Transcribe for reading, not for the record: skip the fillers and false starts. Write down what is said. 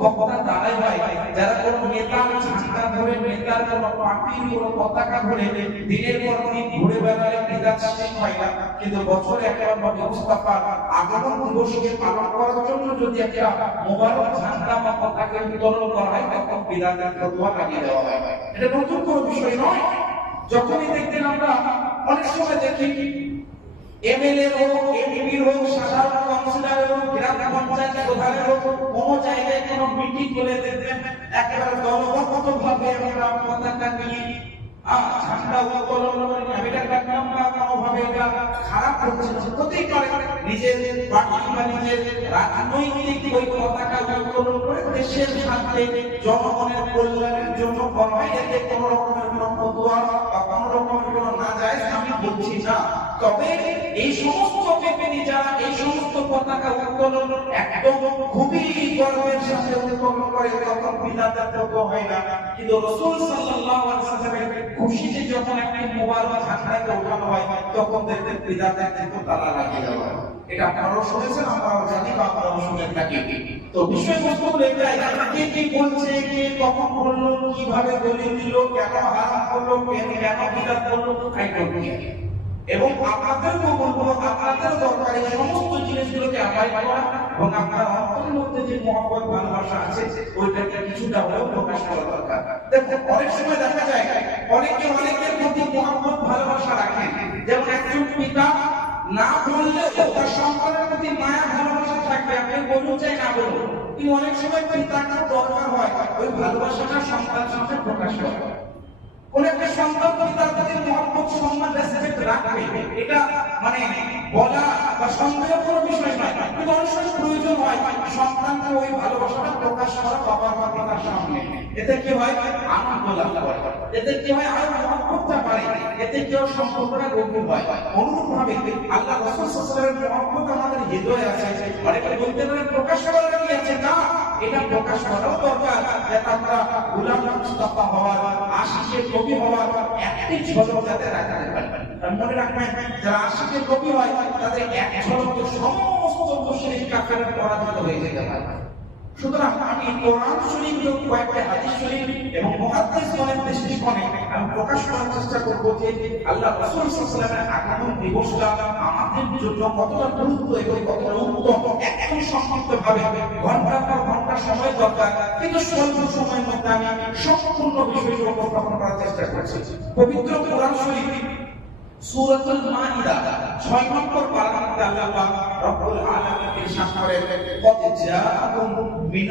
বক্তা তারাই হয় যারা কোনো নেতার ঝান্ডা ধরে, নেতার কোনো পার্টির কোনো পতাকা ধরে দিনের পর দিন ঘুরে বেড়ালে বিদাত শেষ হয় না, কিন্তু বছরে একবার নবী মুস্তাফার আগমন দিবসকে পালন করার জন্য যদি একটা মোবারক ঝান্ডা বা পতাকা উত্তোলন করা হয় তখন বিদাতের ফতোয়া লাগিয়ে দেওয়া হয়। এটা নতুন কোনো বিষয় নয়। যখনই দেখতেন আমরা অনেক সময় দেখি এমএলএ হোক, এমপি হোক, সাধারণ কাউন্সিলর হোক, গ্রাম পঞ্চায়েত প্রধানের হোক, কোনো জায়গায় কোনো মিটিং করে দেখবেন একেবারে দলবদ্ধভাবে আমরা পতাকা নিয়ে ঝান্ডা উত্তোলন করে, এটা দেখলাম না কোনোভাবে এটা খারাপ হচ্ছে, হতেই পারে নিজের পার্টি বা নিজের রাজনৈতিক ওই পতাকা উত্তোলন করে দেশের স্বার্থে জনগণের কল্যাণের জন্য করা হয়, এতে কোনো রকমের কোনো ফতোয়া বা কোনো রকমের কোনো নাজায়েজ আমি বলছি না। তবে এই সমস্ত ব্যক্তি যারা এই সমস্ত পতাকা উত্তোলন একদম খুবই গর্বের সাথে উত্তোলন করে তখন বিদাতের ফতোয়া হয় না, কিন্তু রাসূল সাল্লাল্লাহু আলাইহি ওয়াসাল্লামের খুশিতে যখন একটা মোবারক ঝান্ডাকে ওঠানো হয় তখন দেখবেন বিদাতের কিন্তু তালা লাগিয়ে দেওয়া হয়। এটা আপনারাও শুনেছেন, আমরাও জানি বা আপনারাও শুনে থাকি। তো বিষয়বস্তু এটাই, কে কি বলছে, কে কখন বললো, কিভাবে দলিল দিল, কেন হারাম করলো, কেন বিদাত করলো, আই ডোন্ট কেয়ার। এবং আপনাদেরকেও বলবো, আপনাদের দরকার এই সমস্ত জিনিসগুলোকে অ্যাপ্লাই করা এবং আপনার অন্তরের মধ্যে যে মহব্বত ভালোবাসা আছে ওইটাকে কিছুটা হলেও প্রকাশ করা দরকার। দেখুন অনেক সময় দেখা যায় অনেকে অনেকের প্রতি মহব্বত ভালোবাসা রাখে, যেমন একজন পিতা না বললে তার সন্তানের প্রতি মায়া ভালোবাসা থাকবে, আপনি বলুন চাই না বলুন, কিন্তু অনেক সময় পিতার দরকার হয় ওই ভালোবাসাটা সন্তানের সামনে প্রকাশ করা। কোন একটা সন্তান পিতার প্রতি মহব্বত, সম্মান, রেসপেক্ট রাখবে, এটা মানে বলা বা সন্দেহ কোনো বিষয় নয়, কিন্তু অনেক সময় প্রয়োজন হয় সন্তানকে ওই ভালোবাসাটা প্রকাশ করা বাবা মা পিতার সামনে। এতে কি হয়? আনন্দ লাভ করে, এতে কি হয়? আরো মহব্বতটা বাড়ে, এতে কি হয়? সম্পর্কটা গভীর হয়। অনুরূপভাবে আল্লাহ রাসূল সাল্লাল্লাহু আলাইহি ওয়াসাল্লামের মহব্বত আমাদের হৃদয়ে আছে। অনেকে বলতে পারে প্রকাশ করার কি আছে? না, এটা প্রকাশ করাও দরকার, যাতে আমরা গোলাম মুস্তাফা হওয়ার, আশিকের কবি হওয়ার একটি ঝলক যাতে রাখতে পারি। মনে রাখবেন যারা আশিকের কবি হয় তাদের এক ঝলকে সমস্ত মুশরিক কাফেররা পরাজিত হয়ে যেতে পারে। সুতরাং আমি কোরআন শরীফ, কয়েকটা হাদিস শরীফ এবং মুহাদ্দিসগণের দৃষ্টিকোণে আমি প্রকাশ করার চেষ্টা করব যে আল্লাহ রাসূল সাল্লাল্লাহু আলাইহি ওয়াসাল্লামের আগমন দিবসটা আমাদের জন্য কতটা গুরুত্ব এবং কতটা উত্তম, একদম সংক্ষিপ্তভাবে ঘন্টার পর ঘন্টা সময় দরকার, কিন্তু স্বল্প সময়ের মধ্যে আমি সম্পূর্ণ বিষয়টি উপস্থাপন করার চেষ্টা করছি। পবিত্র কোরআন শরীফ সূরাতুল মাইদা 6 নম্বর পারাতে আল্লাহ পাক রব্বুল আলামিন ইরশাদ করেন, "কদ জাআকুম